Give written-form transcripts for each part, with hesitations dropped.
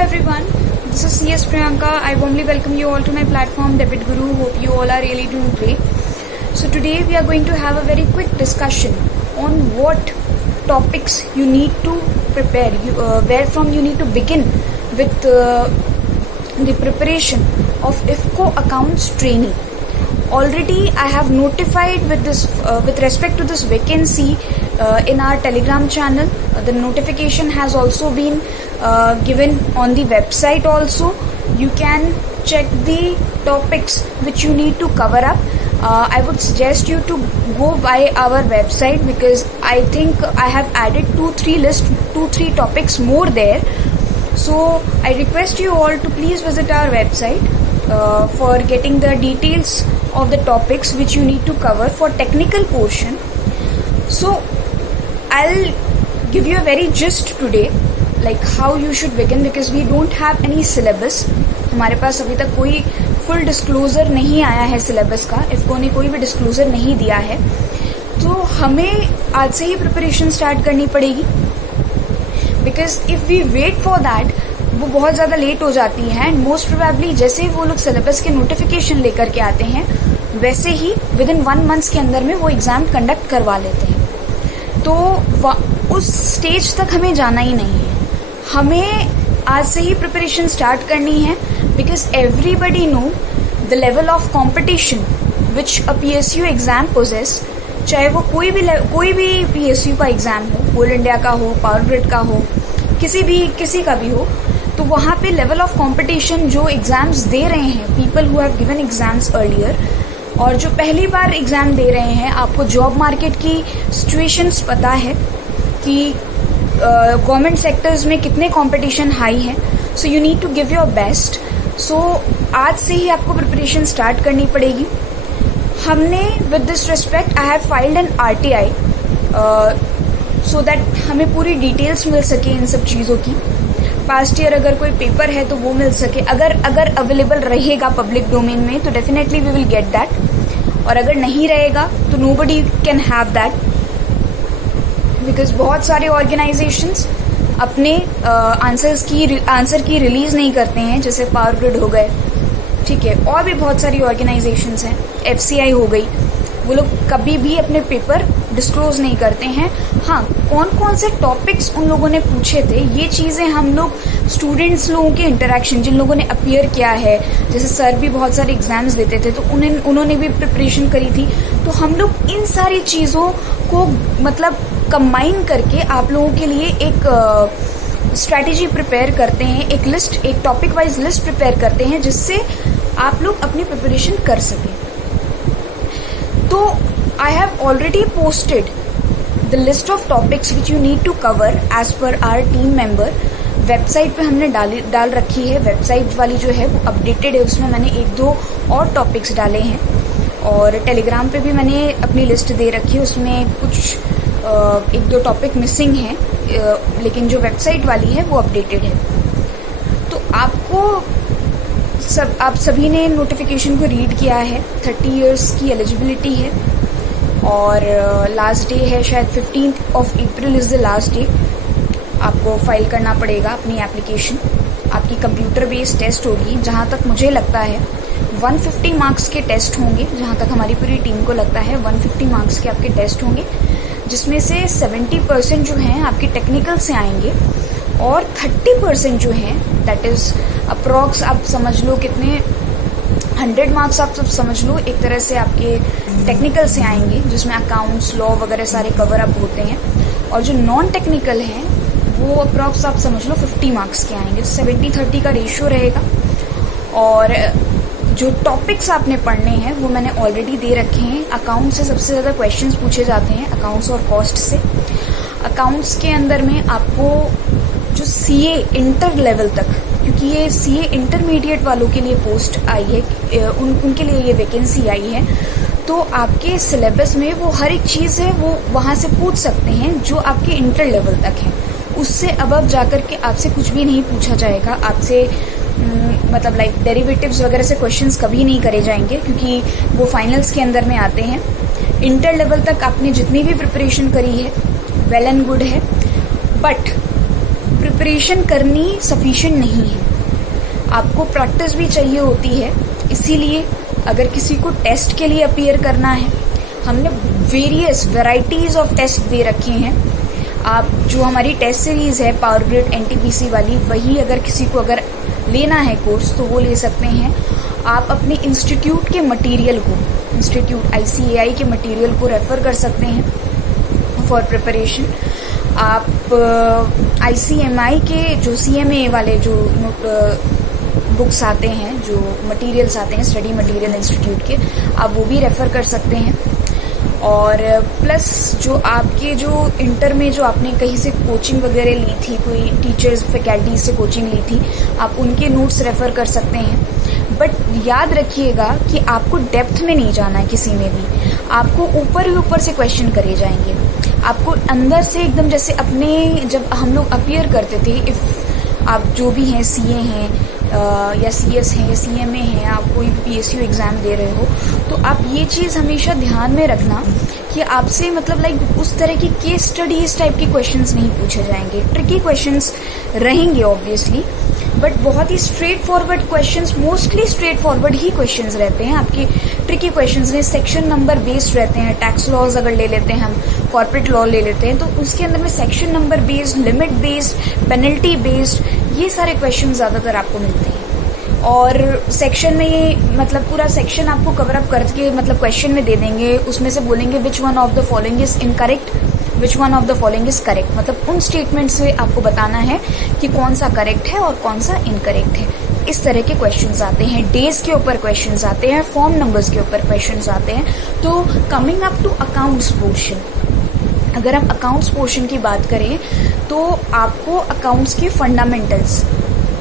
everyone, this is CS Priyanka. I warmly welcome you all to my platform Debit Guru. Hope you all are really doing great. So today we are going to have a very quick discussion on what topics you need to prepare, where from you need to begin with the preparation of IFCO accounts training. Already I have notified with this with respect to this vacancy in our Telegram channel. The notification has also been given on the website also. You can check the topics which you need to cover up. I would suggest you to go by our website because I think I have added 2-3 topics more there. So I request you all to please visit our website for getting the details of the topics which you need to cover for technical portion. So I'll give you a very gist today, like how you should begin, because we don't have any syllabus. हमारे पास अभी तक कोई full disclosure नहीं आया है syllabus का. इफको ने कोई भी डिस्क्लोजर नहीं दिया है, तो हमें आज से ही प्रिपरेशन स्टार्ट करनी पड़ेगी. Because if we wait for that, वो बहुत ज़्यादा लेट हो जाती है. एंड मोस्ट प्रोबेबली जैसे ही वो लोग सिलेबस के नोटिफिकेशन लेकर के आते हैं, वैसे ही विद इन 1 मंथ के अंदर में वो एग्ज़ाम कंडक्ट करवा लेते हैं. तो उस स्टेज तक हमें जाना ही नहीं है. हमें आज से ही प्रिपरेशन स्टार्ट करनी है. Because everybody know the level of competition which a PSU exam poses, चाहे वो कोई भी PSU का एग्ज़ाम हो, कोल इंडिया का हो, पावर ग्रिड का हो, किसी का भी हो, तो वहाँ पे लेवल ऑफ कंपटीशन जो एग्ज़ाम्स दे रहे हैं, people who have given exams earlier, और जो पहली बार एग्ज़ाम दे रहे हैं, आपको जॉब मार्केट की सिचुएशंस पता है कि गवर्नमेंट सेक्टर्स में कितने कंपटीशन हाई है. So you need to give your best. So आज से ही आपको प्रिपरेशन स्टार्ट करनी पड़ेगी. हमने with this respect I have filed an RTI so that हमें पूरी डिटेल्स मिल सके इन सब चीज़ों की. पास्ट ईयर अगर कोई पेपर है तो वो मिल सके. अगर अवेलेबल रहेगा पब्लिक डोमेन में तो definitely we will get that, और अगर नहीं रहेगा तो nobody can have that. Because बहुत सारे ऑर्गेनाइजेशंस अपने आंसर की रिलीज नहीं करते हैं, जैसे पावर ग्रिड हो गए, ठीक है, और भी बहुत सारी ऑर्गेनाइजेशंस हैं, FCI हो गई, वो लोग कभी भी अपने पेपर डिस्क्लोज नहीं करते हैं. हाँ, कौन कौन से टॉपिक्स उन लोगों ने पूछे थे, ये चीज़ें हम लोग स्टूडेंट्स लोगों के इंटरेक्शन, जिन लोगों ने अपीयर किया है, जैसे सर भी बहुत सारे एग्जाम्स देते थे तो उन्होंने भी प्रिपरेशन करी थी, तो हम लोग इन सारी चीज़ों को मतलब कंबाइन करके आप लोगों के लिए एक स्ट्रैटेजी प्रिपेयर करते हैं, एक टॉपिक वाइज लिस्ट प्रिपेयर करते हैं, जिससे आप लोग अपनी प्रिपरेशन कर सकें. तो I have already posted the list of topics which you need to cover as per our team member. Website पे हमने डाल रखी है. वेबसाइट वाली जो है वो अपडेटेड है, उसमें मैंने 1-2 और टॉपिक्स डाले हैं, और टेलीग्राम पे भी मैंने अपनी लिस्ट दे रखी है. उसमें कुछ 1-2 टॉपिक मिसिंग हैं, लेकिन जो वेबसाइट वाली है वो अपडेटेड है. तो आप सभी ने नोटिफिकेशन को रीड किया है. 30 इयर्स की एलिजिबिलिटी है, और लास्ट डे है शायद 15th of April is the last day. आपको फाइल करना पड़ेगा अपनी एप्लीकेशन. आपकी कंप्यूटर बेस्ड टेस्ट होगी. जहाँ तक मुझे लगता है 150 मार्क्स के टेस्ट होंगे. जहाँ तक हमारी पूरी टीम को लगता है 150 मार्क्स के आपके टेस्ट होंगे, जिसमें से 70% जो हैं आपके टेक्निकल से आएंगे, और 30% जो हैं दैट इज़ अप्रॉक्स आप समझ लो कितने 100 मार्क्स आप सब समझ लो एक तरह से आपके टेक्निकल से आएंगे, जिसमें अकाउंट्स, लॉ वगैरह सारे कवर अप होते हैं. और जो नॉन टेक्निकल हैं वो अप्रॉक्स आप समझ लो 50 मार्क्स के आएंगे. 70-30 का रेशियो रहेगा. और जो टॉपिक्स आपने पढ़ने हैं वो मैंने ऑलरेडी दे रखे हैं. अकाउंट से सबसे ज़्यादा क्वेश्चंस पूछे जाते हैं, अकाउंट्स और कॉस्ट से. अकाउंट्स के अंदर में आपको जो CA इंटर लेवल तक, क्योंकि ये CA इंटरमीडिएट वालों के लिए पोस्ट आई है, उनके लिए ये वैकेंसी आई है, तो आपके सिलेबस में वो हर एक चीज़ है वो वहाँ से पूछ सकते हैं जो आपके इंटर लेवल तक है. उससे अबव जाकर के आपसे कुछ भी नहीं पूछा जाएगा. आपसे मतलब लाइक डेरिवेटिव्स वगैरह से क्वेश्चंस कभी नहीं करे जाएंगे, क्योंकि वो फाइनल्स के अंदर में आते हैं. इंटर लेवल तक आपने जितनी भी प्रिपरेशन करी है वेल एंड गुड है, बट प्रिपरेशन करनी सफिशिएंट नहीं है, आपको प्रैक्टिस भी चाहिए होती है। इसीलिए अगर किसी को टेस्ट के लिए अपीयर करना है, हमने वेरियस वैरायटीज ऑफ टेस्ट दे रखे हैं। आप जो हमारी टेस्ट सीरीज है पावर ग्रिड एनटीपीसी वाली, वही अगर किसी को अगर लेना है कोर्स तो वो ले सकते हैं। आप अपने इंस्टीट्यूट के मटेरियल को, इंस्टीट्यूट ICAI के मटेरियल को रेफर कर सकते हैं फॉर प्रिपरेशन। आप ICMI के जो CMA वाले जो बुक्स आते हैं, जो मटेरियल्स आते हैं स्टडी मटेरियल इंस्टीट्यूट के, आप वो भी रेफर कर सकते हैं। और प्लस जो आपके जो इंटर में जो आपने कहीं से कोचिंग वगैरह ली थी, कोई टीचर्स फैकल्टीज से कोचिंग ली थी, आप उनके नोट्स रेफर कर सकते हैं। बट याद रखिएगा कि आपको डेप्थ में नहीं जाना है किसी में भी, आपको ऊपर ही ऊपर से क्वेश्चन करे जाएंगे। आपको अंदर से एकदम जैसे अपने जब हम लोग अपीयर करते थे, इफ आप जो भी हैं CA हैं या CS हैं या CMA हैं, आप कोई भी PSU एग्जाम दे रहे हो, तो आप ये चीज़ हमेशा ध्यान में रखना कि आपसे मतलब लाइक उस तरह की केस स्टडीज टाइप के क्वेश्चंस नहीं पूछे जाएंगे। ट्रिकी क्वेश्चंस रहेंगे ऑब्वियसली, बट बहुत ही straightforward questions, mostly straightforward ही क्वेश्चंस रहते हैं आपके। ट्रिकी क्वेश्चंस में सेक्शन नंबर बेस्ड रहते हैं। टैक्स लॉज अगर ले लेते हैं हम, कॉर्पोरेट लॉ ले लेते हैं, तो उसके अंदर में section number based, limit based, penalty based, ये सारे क्वेश्चन ज्यादातर आपको मिलते हैं। और सेक्शन में ये मतलब पूरा सेक्शन आपको कवर अप करके मतलब क्वेश्चन में दे देंगे, उसमें से बोलेंगे which one of the following is incorrect, which one of the following is correct. मतलब उन स्टेटमेंट से आपको बताना है कि कौन सा करेक्ट है और कौन सा इनकरेक्ट है। इस तरह के क्वेश्चंस आते हैं, डेज के ऊपर क्वेश्चंस आते हैं, फॉर्म नंबर्स के ऊपर क्वेश्चंस आते हैं। तो coming up to accounts portion, अगर हम अकाउंट्स पोर्शन की बात करें तो आपको अकाउंट्स के फंडामेंटल्स,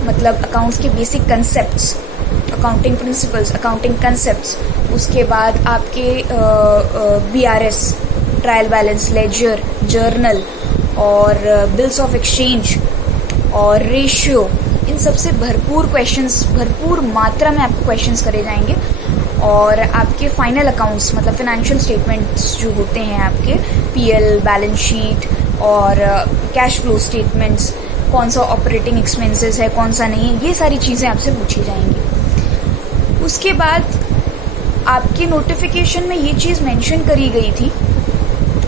मतलब अकाउंट्स के basic concepts, accounting principles, accounting concepts, उसके बाद आपके BRS, trial balance, ledger, journal और बिल्स ऑफ एक्सचेंज और रेशियो, इन सबसे भरपूर क्वेश्चंस, भरपूर मात्रा में आपको क्वेश्चंस करे जाएंगे। और आपके फाइनल अकाउंट्स मतलब फाइनेंशियल स्टेटमेंट्स जो होते हैं आपके, PL, बैलेंस शीट और कैश फ्लो स्टेटमेंट्स, कौन सा ऑपरेटिंग एक्सपेंसेस है, कौन सा नहीं, ये सारी चीज़ें आपसे पूछी जाएंगी। उसके बाद आपके नोटिफिकेशन में ये चीज़ मेंशन करी गई थी,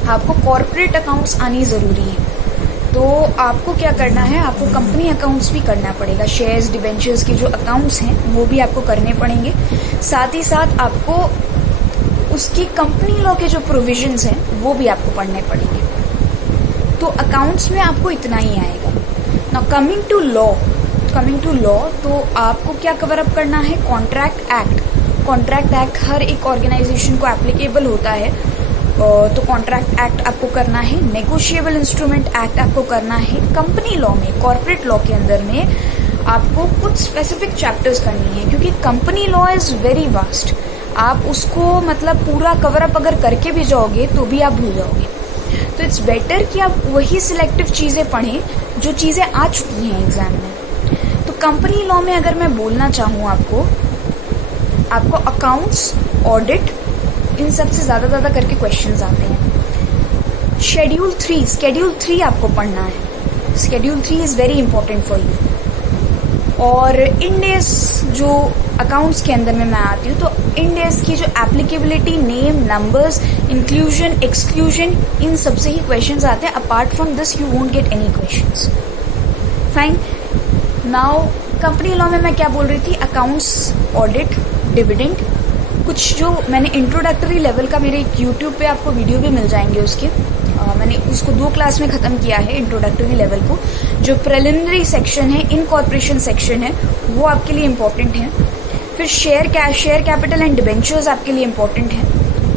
आपको कॉर्पोरेट अकाउंट्स आनी ज़रूरी है। तो आपको क्या करना है, आपको कंपनी अकाउंट्स भी करना पड़ेगा। शेयर्स, डिबेंचर्स के जो अकाउंट्स हैं वो भी आपको करने पड़ेंगे। साथ ही साथ आपको उसकी कंपनी लॉ के जो प्रोविजंस हैं वो भी आपको पढ़ने पड़ेंगे। तो अकाउंट्स में आपको इतना ही आएगा। नाउ कमिंग टू लॉ, तो आपको क्या कवर अप करना है, कॉन्ट्रैक्ट एक्ट। कॉन्ट्रैक्ट एक्ट हर एक ऑर्गेनाइजेशन को एप्लीकेबल होता है, तो कॉन्ट्रैक्ट एक्ट आपको करना है। नेगोशिएबल इंस्ट्रूमेंट एक्ट आपको करना है। कंपनी लॉ में, कॉर्पोरेट लॉ के अंदर में आपको कुछ स्पेसिफिक चैप्टर्स करनी है, क्योंकि company law is very vast. आप उसको मतलब पूरा कवर अप अगर करके भी जाओगे तो भी आप भूल जाओगे। तो इट्स बेटर कि आप वही सिलेक्टिव चीज़ें पढ़ें जो चीज़ें आ चुकी हैं एग्जाम में। तो कंपनी लॉ में अगर मैं बोलना चाहूँ आपको अकाउंट्स, ऑडिट, इन सबसे ज़्यादा करके क्वेश्चंस आते हैं। शेड्यूल 3 आपको पढ़ना है। Schedule 3 is very important for you. और इंडेस जो अकाउंट्स के अंदर में मैं आती हूँ, तो इंडेस की जो applicability, name, numbers, inclusion, exclusion, इन सबसे ही क्वेश्चंस आते हैं। Apart from this you won't get any questions. Fine. Now company law में मैं क्या बोल रही थी, अकाउंट्स, ऑडिट, डिविडेंड, कुछ जो मैंने इंट्रोडक्टरी लेवल का मेरे यूट्यूब पे आपको वीडियो भी मिल जाएंगे उसके, मैंने उसको 2 क्लास में ख़त्म किया है इंट्रोडक्टरी लेवल को। जो प्रिलिमिनरी सेक्शन है, इनकॉर्पोरेशन सेक्शन है, वो आपके लिए इम्पोर्टेंट है। फिर शेयर कैपिटल एंड डिबेंचर्स आपके लिए इम्पोर्टेंट है।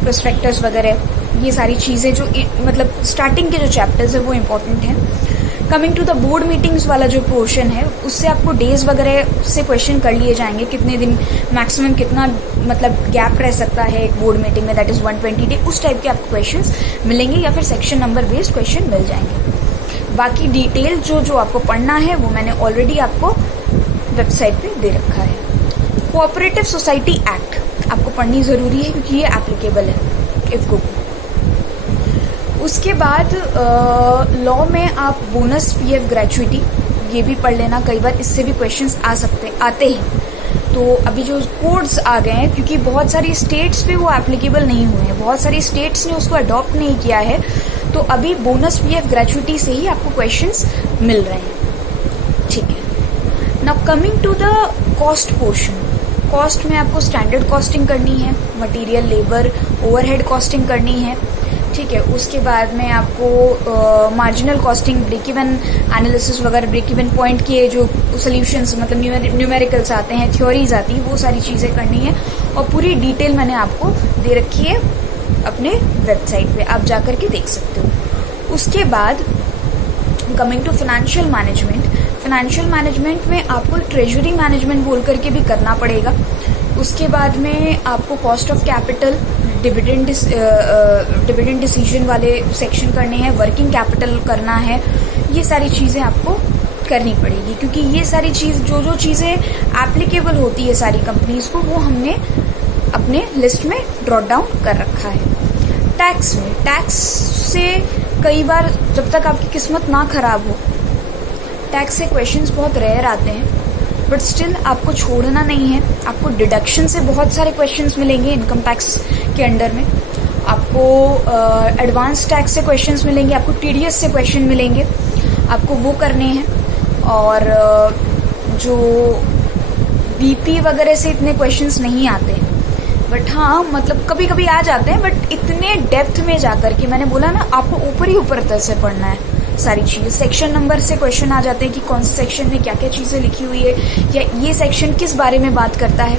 प्रोस्पेक्टस वगैरह, ये सारी चीज़ें जो मतलब स्टार्टिंग के जो चैप्टर्स है वो इम्पोर्टेंट है। Coming to the board meetings वाला जो पोर्शन है, उससे आपको डेज वगैरह से क्वेश्चन कर लिए जाएंगे, कितने दिन मैक्सिमम कितना मतलब गैप रह सकता है एक बोर्ड मीटिंग में, दैट इज 120 डे, उस टाइप के आपको क्वेश्चंस मिलेंगे, या फिर सेक्शन नंबर बेस्ड क्वेश्चन मिल जाएंगे। बाकी डिटेल जो आपको पढ़ना है वो मैंने ऑलरेडी आपको वेबसाइट पे दे रखा है। कोऑपरेटिव सोसाइटी एक्ट आपको पढ़नी ज़रूरी है क्योंकि ये एप्लीकेबल है इफ़को। उसके बाद लॉ में आप बोनस, PF, ग्रेचुइटी, ये भी पढ़ लेना, कई बार इससे भी क्वेश्चंस आते हैं। तो अभी जो कोड्स आ गए हैं, क्योंकि बहुत सारी स्टेट्स पे वो एप्लीकेबल नहीं हुए हैं, बहुत सारी स्टेट्स ने उसको अडॉप्ट नहीं किया है, तो अभी बोनस पीएफ ग्रेचुइटी से ही आपको क्वेश्चंस मिल रहे हैं। ठीक है, now coming to the cost portion. Cost में आपको स्टैंडर्ड कॉस्टिंग करनी है, मटेरियल, लेबर, ओवरहेड कॉस्टिंग करनी है। ठीक है, उसके बाद में आपको marginal costing, break even analysis वगैरह, ब्रेक इवन पॉइंट के जो सोल्यूशंस मतलब न्यूमेरिकल्स आते हैं, थ्योरीज आती है, वो सारी चीज़ें करनी है। और पूरी डिटेल मैंने आपको दे रखी है अपने वेबसाइट पे, आप जाकर के देख सकते हो। उसके बाद coming to financial management. Financial management में आपको ट्रेजरी मैनेजमेंट बोल करके भी करना पड़ेगा। उसके बाद में आपको cost of capital, dividend decision वाले सेक्शन करने हैं, वर्किंग कैपिटल करना है, ये सारी चीज़ें आपको करनी पड़ेगी, क्योंकि ये सारी चीज़ जो चीज़ें एप्लीकेबल होती है सारी कंपनीज को, वो हमने अपने लिस्ट में ड्रॉट डाउन कर रखा है। टैक्स में, टैक्स से कई बार जब तक आपकी किस्मत ना खराब हो, टैक्स से क्वेश्चंस बहुत रेयर आते हैं, बट स्टिल आपको छोड़ना नहीं है। आपको डिडक्शन से बहुत सारे क्वेश्चंस मिलेंगे इनकम टैक्स के अंडर में, आपको एडवांस टैक्स से क्वेश्चंस मिलेंगे, आपको टीडीएस से क्वेश्चन मिलेंगे, आपको वो करने हैं। और जो बीपी वगैरह से इतने क्वेश्चंस नहीं आते हैं, बट हाँ मतलब कभी कभी आ जाते हैं, बट इतने डेप्थ में जाकर के, मैंने बोला ना आपको ऊपर ही ऊपर तरह से पढ़ना है सारी चीजें। सेक्शन नंबर से क्वेश्चन आ जाते हैं कि कौन से सेक्शन में क्या क्या चीजें लिखी हुई है, या ये सेक्शन किस बारे में बात करता है,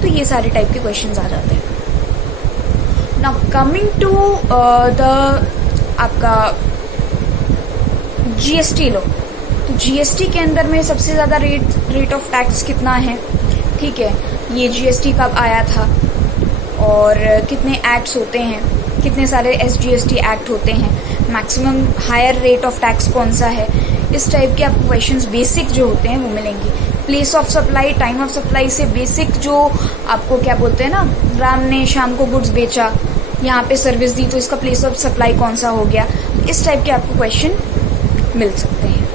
तो ये सारे टाइप के क्वेश्चंस आ जाते हैं। नाउ कमिंग टू द आपका जीएसटी लो, तो जीएसटी के अंदर में सबसे ज्यादा रेट ऑफ टैक्स कितना है, ठीक है, ये जीएसटी कब आया था और कितने एक्ट्स होते हैं, कितने सारे एसजीएसटी एक्ट होते हैं, maximum higher rate of tax कौन सा है, इस टाइप के आपको क्वेश्चंस बेसिक जो होते हैं वो मिलेंगे। Place of supply, time of supply से बेसिक जो आपको क्या बोलते हैं ना, राम ने शाम को गुड्स बेचा, यहाँ पे सर्विस दी, तो इसका प्लेस ऑफ सप्लाई कौन सा हो गया, इस टाइप के आपको क्वेश्चन मिल सकते हैं।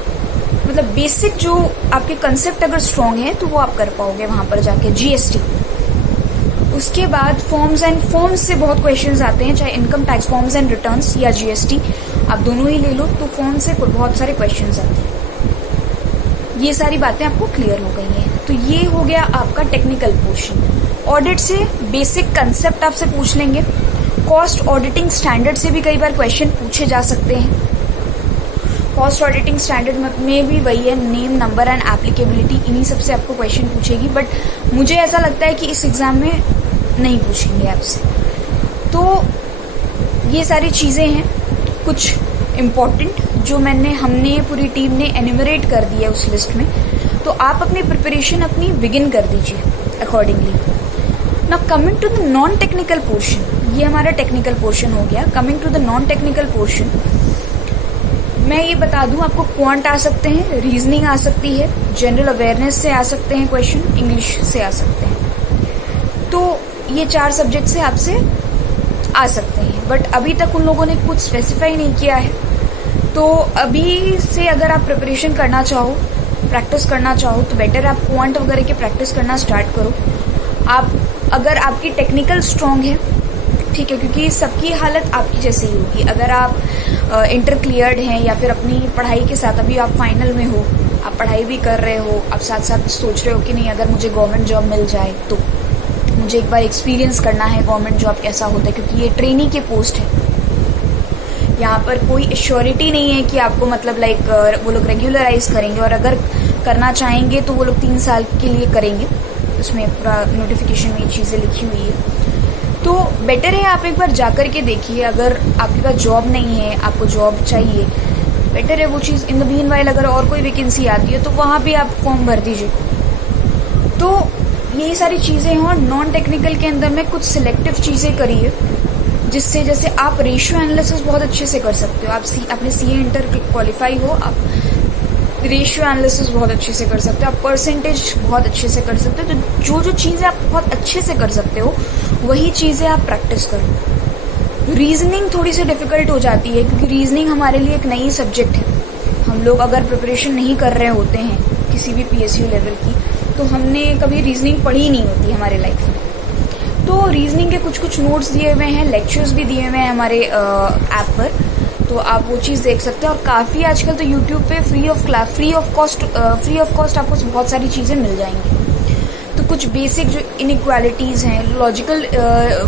मतलब बेसिक जो आपके कंसेप्ट अगर स्ट्रॉन्ग है तो वो आप कर पाओगे वहां पर जाके जीएसटी। उसके बाद फॉर्म्स से बहुत क्वेश्चंस आते हैं, चाहे income tax forms and returns या जीएसटी, आप दोनों ही ले लो, तो फॉर्म से बहुत सारे क्वेश्चंस आते हैं। ये सारी बातें आपको क्लियर हो गई हैं। तो ये हो गया आपका टेक्निकल पोर्शन। ऑडिट से बेसिक कंसेप्ट आपसे पूछ लेंगे। कॉस्ट ऑडिटिंग स्टैंडर्ड से भी कई बार क्वेश्चन पूछे जा सकते हैं। कॉस्ट ऑडिटिंग स्टैंडर्ड में भी वही है, नेम, नंबर एंड एप्लीकेबिलिटी, इन्हीं सबसे आपको क्वेश्चन पूछेगी, बट मुझे ऐसा लगता है कि इस एग्जाम में नहीं पूछेंगे आपसे। तो ये सारी चीज़ें हैं कुछ इम्पोर्टेंट जो हमने पूरी टीम ने एन्यूमरेट कर दिया उस लिस्ट में। तो आप अपनी प्रिपरेशन अपनी बिगिन कर दीजिए accordingly. Now coming to the non technical portion, ये हमारा टेक्निकल पोर्शन हो गया। Coming to the non technical portion, मैं ये बता दूं, आपको क्वांट आ सकते हैं, रीजनिंग आ सकती है, जनरल अवेयरनेस से आ सकते हैं क्वेश्चन, इंग्लिश से आ सकते हैं। तो ये 4 सब्जेक्ट से आपसे आ सकते हैं, बट अभी तक उन लोगों ने कुछ स्पेसिफाई नहीं किया है। तो अभी से अगर आप प्रिपरेशन करना चाहो, प्रैक्टिस करना चाहो, तो बेटर आप क्वांट वगैरह की प्रैक्टिस करना स्टार्ट करो। आप अगर आपकी टेक्निकल स्ट्रांग है, ठीक है, क्योंकि सबकी हालत आपकी जैसे ही होगी। अगर आप इंटर क्लियर्ड हैं या फिर अपनी पढ़ाई के साथ अभी आप फाइनल में हो, आप पढ़ाई भी कर रहे हो, आप साथ साथ सोच रहे हो कि नहीं अगर मुझे गवर्नमेंट जॉब मिल जाए तो मुझे एक बार एक्सपीरियंस करना है गवर्नमेंट जॉब कैसा होता है, क्योंकि ये ट्रेनी के पोस्ट है। यहाँ पर कोई एश्योरिटी नहीं है कि आपको मतलब वो लोग रेगुलराइज करेंगे, और अगर करना चाहेंगे तो वो लोग 3 साल के लिए करेंगे। उसमें पूरा नोटिफिकेशन में ये चीज़ें लिखी हुई है। तो बेटर है आप एक बार जाकर के देखिए। अगर आपके पास जॉब नहीं है, आपको जॉब चाहिए, बेटर है वो चीज़। इन द मीन वाइल अगर और कोई वैकेंसी आती है तो वहाँ भी आप फॉर्म भर दीजिए। तो यही सारी चीज़ें हैं। और नॉन टेक्निकल के अंदर में कुछ सिलेक्टिव चीज़ें करिए, जिससे जैसे आप रेशियो एनालिसिस बहुत अच्छे से कर सकते हो। आप अपने सीए इंटर क्वालिफाई हो, आप रेशियो एनालिसिस बहुत अच्छे से कर सकते हो, आप परसेंटेज बहुत अच्छे से कर सकते हो। तो जो चीज़ें आप बहुत अच्छे से कर सकते हो वही चीज़ें आप प्रैक्टिस करो। रीजनिंग थोड़ी सी डिफिकल्ट हो जाती है, क्योंकि रीजनिंग हमारे लिए एक नई सब्जेक्ट है। हम लोग अगर प्रिपरेशन नहीं कर रहे होते हैं किसी भी PSU लेवल की, तो हमने कभी रीजनिंग पढ़ी नहीं होती हमारे लाइफ में। तो रीजनिंग के कुछ कुछ नोट्स दिए हुए हैं, लेक्चर्स भी दिए हुए हैं हमारे ऐप पर, तो आप वो चीज़ देख सकते हैं। और काफ़ी आजकल तो यूट्यूब पे फ्री ऑफ कॉस्ट आपको बहुत सारी चीज़ें मिल जाएंगी। तो कुछ बेसिक जो इनइक्वालिटीज़ हैं, लॉजिकल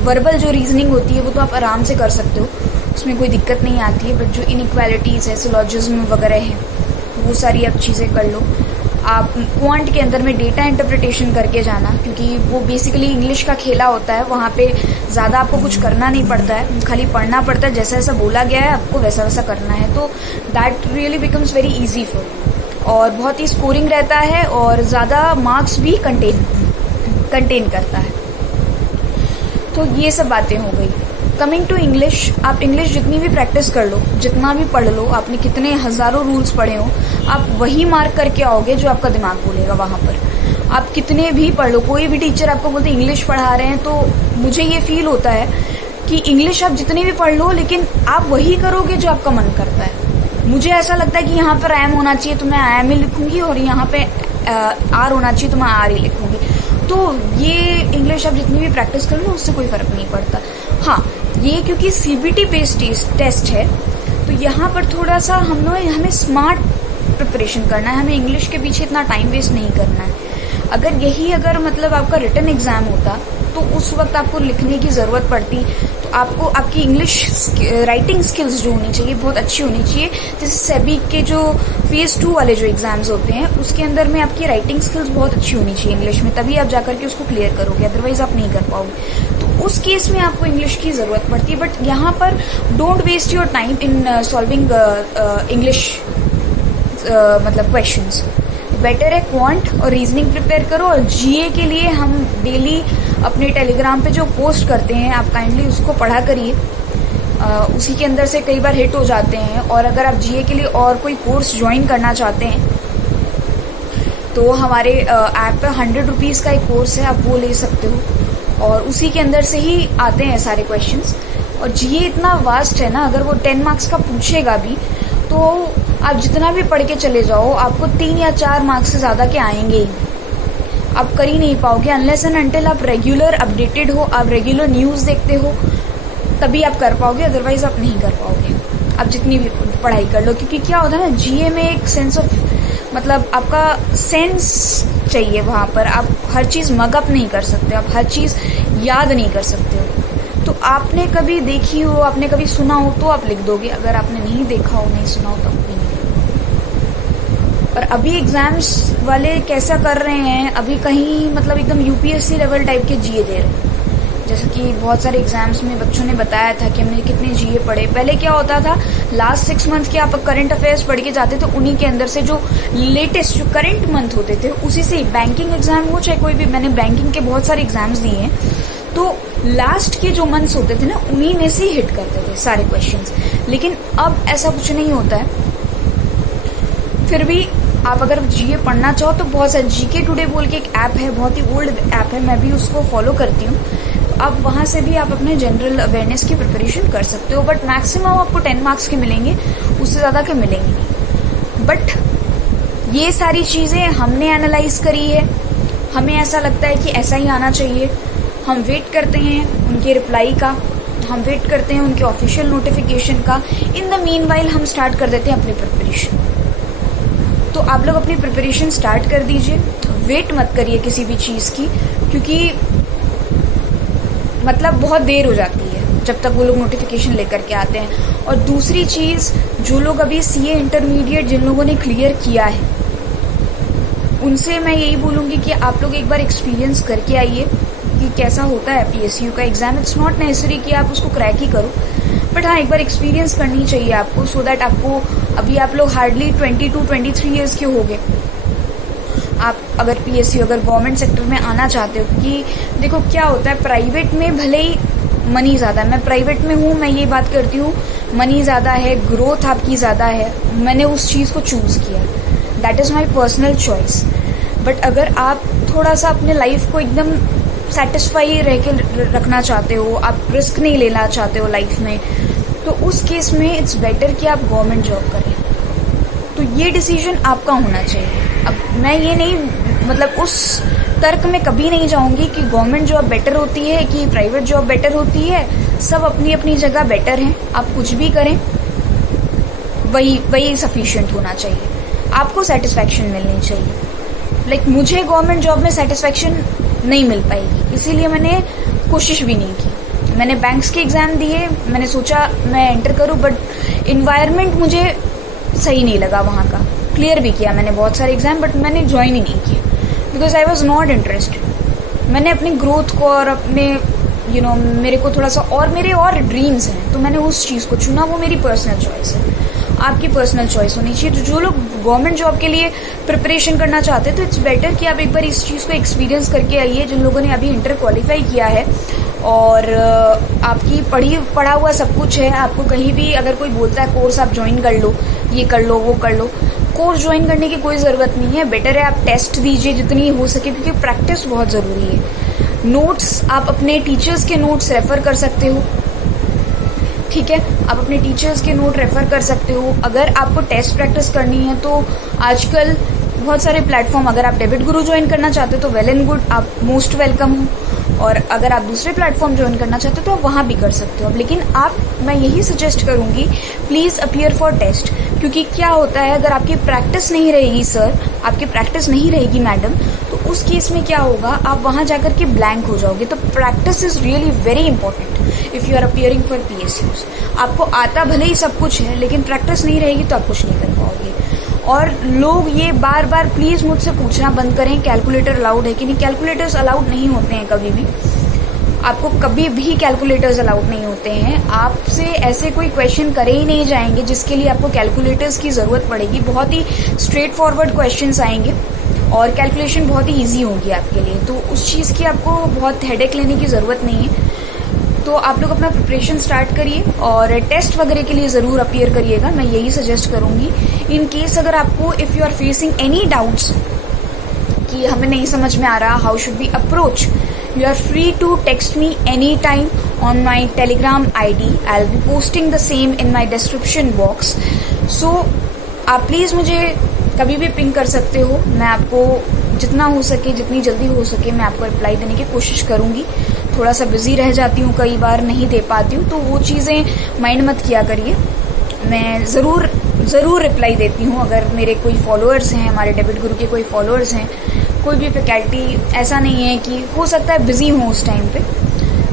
वर्बल जो रीजनिंग होती है वो तो आप आराम से कर सकते हो, उसमें कोई दिक्कत नहीं आती है। बट जो इनइक्वालिटीज़ है, सिलॉजिज्म वगैरह है, वो सारी आप चीज़ें कर लो। आप क्वांट के अंदर में डेटा इंटरप्रिटेशन करके जाना, क्योंकि वो बेसिकली इंग्लिश का खेला होता है, वहाँ पे ज़्यादा आपको कुछ करना नहीं पड़ता है, खाली पढ़ना पड़ता है, जैसा जैसा बोला गया है आपको वैसा वैसा करना है। तो that really becomes very easy for you, और बहुत ही स्कोरिंग रहता है और ज़्यादा मार्क्स भी कंटेन करता है। तो ये सब बातें हो गई। कमिंग टू इंग्लिश, आप इंग्लिश जितनी भी प्रैक्टिस कर लो, जितना भी पढ़ लो, आपने कितने हज़ारों रूल्स पढ़े हो, आप वही मार्क करके आओगे जो आपका दिमाग बोलेगा वहाँ पर। आप कितने भी पढ़ लो, कोई भी टीचर आपको बोलते इंग्लिश पढ़ा रहे हैं, तो मुझे ये फील होता है कि इंग्लिश आप जितनी भी पढ़ लो, लेकिन आप वही करोगे जो आपका मन करता है। मुझे ऐसा लगता है कि यहाँ पर आई एम होना चाहिए तो मैं आई एम ही लिखूंगी, और यहाँ पे आर होना चाहिए तो मैं आर ही लिखूंगी। तो ये इंग्लिश आप जितनी भी प्रैक्टिस कर लो उससे कोई फर्क नहीं पड़ता। हाँ, ये क्योंकि CBT बेस्ड टेस्ट है, तो यहाँ पर थोड़ा सा हमें स्मार्ट प्रिपरेशन करना है, हमें इंग्लिश के पीछे इतना टाइम वेस्ट नहीं करना है। अगर मतलब आपका रिटन एग्जाम होता तो उस वक्त आपको लिखने की ज़रूरत पड़ती, तो आपको आपकी इंग्लिश राइटिंग स्किल्स जो होनी चाहिए बहुत अच्छी होनी चाहिए। जैसे सेबी के जो फेज़ 2 वाले जो एग्जाम्स होते हैं उसके अंदर में आपकी राइटिंग स्किल्स बहुत अच्छी होनी चाहिए इंग्लिश में, तभी आप जाकर के उसको क्लियर करोगे, अदरवाइज आप नहीं कर पाओगे। तो उस केस में आपको इंग्लिश की ज़रूरत पड़ती है। बट यहाँ पर don't waste your time in solving English मतलब क्वेश्चंस। बेटर है क्वांट और रीजनिंग प्रिपेयर करो। और GA के लिए हम डेली अपने टेलीग्राम पे जो पोस्ट करते हैं, आप काइंडली उसको पढ़ा करिए, उसी के अंदर से कई बार हिट हो जाते हैं। और अगर आप GA के लिए और कोई कोर्स ज्वाइन करना चाहते हैं तो हमारे ऐप पे 100 रुपीज़ का एक कोर्स है, आप वो ले सकते हो, और उसी के अंदर से ही आते हैं सारे क्वेश्चंस। और GA इतना वास्ट है ना, अगर वो 10 मार्क्स का पूछेगा भी तो आप जितना भी पढ़ के चले जाओ, आपको 3 या 4 मार्क्स से ज़्यादा के आएंगे ही, आप कर ही नहीं पाओगे। अनलेस एंड अनटिल आप रेगुलर अपडेटेड हो, आप रेगुलर न्यूज़ देखते हो, तभी आप कर पाओगे, अदरवाइज आप नहीं कर पाओगे, आप जितनी भी पढ़ाई कर लो। क्योंकि क्या होता है ना, GA में एक सेंस ऑफ मतलब आपका सेंस चाहिए, वहाँ पर आप हर चीज़ मगअप नहीं कर सकते, आप हर चीज़ याद नहीं कर सकते हो। तो आपने कभी देखी हो, आपने कभी सुना हो तो आप लिख दोगे, अगर आपने नहीं देखा हो, नहीं सुना हो तो आप नहीं। और अभी एग्जाम्स वाले कैसा कर रहे हैं, अभी कहीं मतलब एकदम UPSC लेवल टाइप के GA दे रहे हैं। जैसे कि बहुत सारे एग्जाम्स में बच्चों ने बताया था कि हमने कितने GA पढ़े। पहले क्या होता था, लास्ट 6 मंथ के आप करंट अफेयर्स पढ़ के जाते थे, उन्हीं के अंदर से जो लेटेस्ट जो करंट मंथ होते थे उसी से बैंकिंग एग्जाम हो चाहे कोई भी, मैंने बैंकिंग के बहुत सारे एग्जाम्स दिए हैं, तो लास्ट के जो मंथ्स होते थे ना उन्हीं में से हिट करते थे सारे क्वेश्चंस। लेकिन अब ऐसा कुछ नहीं होता है। फिर भी आप अगर GA पढ़ना चाहो तो बहुत सारे GK टुडे बोल के एक ऐप है, बहुत ही ओल्ड ऐप है, मैं भी उसको फॉलो करती हूँ। तो आप वहाँ से भी आप अपने जनरल अवेयरनेस की प्रिपरेशन कर सकते हो। बट मैक्सिमम आपको 10 मार्क्स के मिलेंगे, उससे ज़्यादा के मिलेंगे नहीं। बट ये सारी चीज़ें हमने एनालाइज करी है, हमें ऐसा लगता है कि ऐसा ही आना चाहिए। हम वेट करते हैं उनके रिप्लाई का, हम वेट करते हैं उनके ऑफिशियल नोटिफिकेशन का। इन द मीनवाइल हम स्टार्ट कर देते हैं अपनी प्रिपरेशन। तो आप लोग अपनी प्रिपरेशन स्टार्ट कर दीजिए, वेट मत करिए किसी भी चीज़ की, क्योंकि मतलब बहुत देर हो जाती है जब तक वो लोग नोटिफिकेशन लेकर के आते हैं। और दूसरी चीज़, जो लोग अभी CA इंटरमीडिएट जिन लोगों ने क्लियर किया है, उनसे मैं यही बोलूँगी कि आप लोग एक बार एक्सपीरियंस करके आइए कि कैसा होता है PSU का एग्ज़ाम। इट्स नॉट नेसेसरी कि आप उसको क्रैक ही करो, बट हाँ एक बार एक्सपीरियंस करनी चाहिए आपको, सो दैट आपको, अभी आप लोग हार्डली 22-23 ईयर्स के हो गए, आप अगर PSU अगर गवर्नमेंट सेक्टर में आना चाहते हो। क्योंकि देखो क्या होता है, प्राइवेट में भले ही मनी ज़्यादा है, मैं प्राइवेट में हूँ, मैं ये बात करती हूँ, मनी ज़्यादा है, ग्रोथ आपकी ज़्यादा है, मैंने उस चीज़ को चूज़ किया, that is my personal choice. But अगर आप थोड़ा सा अपने लाइफ को एकदम सेटिस्फाई रह के रखना चाहते हो, आप रिस्क नहीं लेना चाहते हो लाइफ में, तो उस केस में इट्स बेटर कि आप गवर्नमेंट जॉब करें। तो ये डिसीजन आपका होना चाहिए। अब मैं ये नहीं, मतलब उस तर्क में कभी नहीं जाऊंगी कि गवर्नमेंट जॉब बेटर होती है कि प्राइवेट जॉब बेटर होती है। सब अपनी अपनी जगह बेटर हैं। आप कुछ भी करें, वही सफिशिएंट होना चाहिए। आपको सेटिस्फैक्शन मिलनी चाहिए। लाइक मुझे गवर्नमेंट जॉब में सेटिस्फैक्शन नहीं मिल पाएगी, इसीलिए मैंने कोशिश भी नहीं की। मैंने बैंक्स के एग्जाम दिए, मैंने सोचा मैं एंटर करूं, बट इन्वायरमेंट मुझे सही नहीं लगा वहाँ का। क्लियर भी किया मैंने बहुत सारे एग्जाम, बट मैंने ज्वाइन ही नहीं किया because I was not interested. मैंने अपनी ग्रोथ को और अपने मेरे को थोड़ा सा और मेरे और ड्रीम्स हैं, तो मैंने उस चीज़ को चुना। वो मेरी पर्सनल चॉइस है, आपकी पर्सनल चॉइस होनी चाहिए। तो जो लोग गवर्नमेंट जॉब के लिए प्रिपरेशन करना चाहते हैं तो इट्स बेटर कि आप एक बार इस चीज़ को एक्सपीरियंस करके आइए। जिन लोगों ने अभी इंटर क्वालिफाई किया है और आपकी पढ़ा हुआ सब कुछ है, आपको कहीं भी अगर कोई बोलता है कोर्स आप ज्वाइन कर लो, ये कर लो, वो कर लो, कोर्स ज्वाइन करने की कोई ज़रूरत नहीं है। बेटर है आप टेस्ट दीजिए जितनी हो सके, क्योंकि प्रैक्टिस बहुत ज़रूरी है। नोट्स आप अपने टीचर्स के नोट्स रेफर कर सकते हो, ठीक है, आप अपने टीचर्स के नोट रेफर कर सकते हो। अगर आपको टेस्ट प्रैक्टिस करनी है तो आजकल बहुत सारे प्लेटफॉर्म, अगर आप डेबिट गुरु ज्वाइन करना चाहते हो तो वेल एंड गुड, आप मोस्ट वेलकम हो। और अगर आप दूसरे प्लेटफॉर्म ज्वाइन करना चाहते हो तो आप वहाँ भी कर सकते हो। लेकिन मैं यही सजेस्ट करूँगी, प्लीज़ अपीयर फॉर टेस्ट। क्योंकि क्या होता है, अगर आपकी प्रैक्टिस नहीं रहेगी सर, आपकी प्रैक्टिस नहीं रहेगी मैडम, तो उस केस में क्या होगा, आप वहाँ जाकर के ब्लैंक हो जाओगे। तो practice is really very important if you are appearing for PSUs। आपको आता भले ही सब कुछ है, लेकिन प्रैक्टिस नहीं रहेगी तो आप कुछ नहीं कर पाओगे। और लोग ये बार बार प्लीज़ मुझसे पूछना बंद करें कैलकुलेटर अलाउड है कि नहीं। कैलकुलेटर्स अलाउड नहीं होते हैं कभी भी, आपको कभी भी कैलकुलेटर्स अलाउड नहीं होते हैं। आपसे ऐसे कोई क्वेश्चन करे ही नहीं जाएंगे जिसके लिए आपको कैलकुलेटर्स की ज़रूरत पड़ेगी। बहुत ही स्ट्रेट फॉरवर्ड क्वेश्चंस आएंगे और कैलकुलेशन बहुत ही ईजी होगी आपके लिए। तो उस चीज़ की आपको बहुत हेडेक लेने की ज़रूरत नहीं है। तो आप लोग अपना प्रिपरेशन स्टार्ट करिए और टेस्ट वगैरह के लिए ज़रूर अपीयर करिएगा, मैं यही सजेस्ट करूँगी। इन केस अगर आपको if you are facing any doubts कि हमें नहीं समझ में आ रहा how should be approach, you are free to text me anytime on my telegram ID. I'll be posting the same in my description box. So आप please मुझे कभी भी पिंग कर सकते हो। मैं आपको जितना हो सके, जितनी जल्दी हो सके, मैं आपको रिप्लाई देने की कोशिश करूँगी। थोड़ा सा बिजी रह जाती हूँ, कई बार नहीं दे पाती हूँ, तो वो चीज़ें माइंड मत किया करिए। मैं ज़रूर रिप्लाई देती हूँ। अगर मेरे कोई फॉलोअर्स हैं, हमारे डेबिट गुरु के कोई फॉलोअर्स हैं, कोई भी फैकल्टी, ऐसा नहीं है कि हो सकता है बिजी हो उस टाइम पे,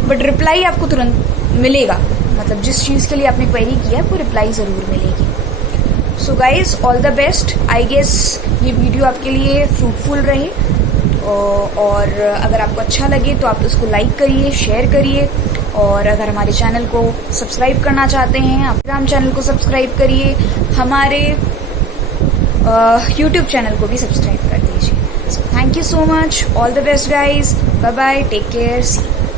बट रिप्लाई आपको तुरंत मिलेगा। मतलब जिस चीज़ के लिए आपने क्वेरी किया है वो रिप्लाई ज़रूर मिलेगी। So guys, all the best. I guess ये वीडियो आपके लिए फ्रूटफुल रहे और अगर आपको अच्छा लगे तो आप उसको लाइक करिए, शेयर करिए। और अगर हमारे चैनल को सब्सक्राइब करना चाहते हैं, आप चैनल को सब्सक्राइब करिए, हमारे YouTube चैनल को भी सब्सक्राइब कर दीजिए। So thank you so much. All the best guys. Bye bye. Take care. See you.